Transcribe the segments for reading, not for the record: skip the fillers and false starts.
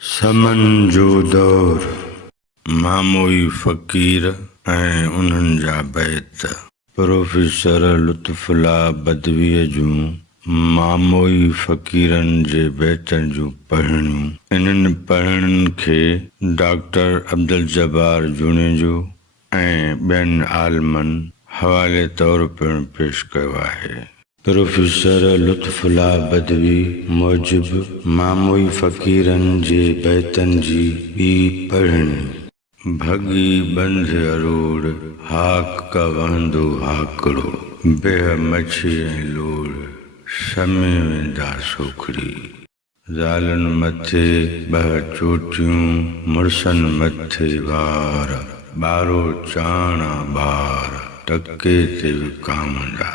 समन जो दौर मामोई फ़कीर ऐं उन्हनि जा बैत। प्रोफेसर लुत्फुल्ला बदवीअ जूं मामोई फ़कीरनि जे बैतनि जूं पढ़णियूं। इन्हनि पढ़णनि खे डॉक्टर अब्दुल जब्बार जुणेजो ऐं ॿियनि आलिमनि हवाले तौर पिणु पेश कयो आहे। प्रोफेसर लुत्फुल्ला बदवी मूजिबि मामोई फ़कीरनि जे बैतनि जी ॿी पढ़णी। भॻी बंध अरोड़ हाक का वहंदो हाकड़ो, बेह मछी ऐं लोड़ शमे वेंदा सोखड़ी। ज़ालुनि मथे ॿ चोटियूं, मुड़सनि मथे वार, ॿारो चाणा ॿार टके ते विकामंदा।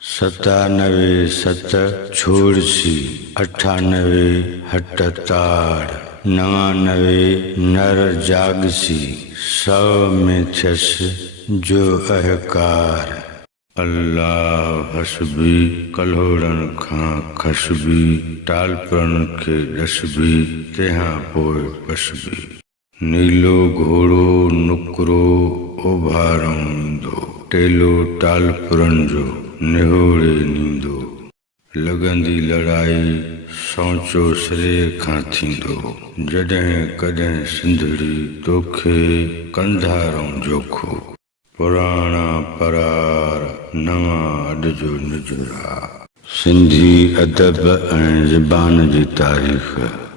97 सत छोड़सी, 98 हट ताड़, 99 नर जागसी, 100 में थियसि जो अहकार। अल्लाह हसबी कल्होड़नि खां खसबी, टालपनि खे ॾसबी तंहिं पोइ पसबी। नीलो घोड़ो नुकिरो ओभारों ईंदो, टेलो टालपुरनि जो निहोड़े नींदो। लॻंदी लड़ाई सोचो सिरे खां थींदो, जॾहिं कॾहिं सिंधड़ी तोखे कंधारों जोखो। पुराणा परार नवां अॾ जो निजरा। सिंधी अदब ऐं ज़बान जी तारीख़।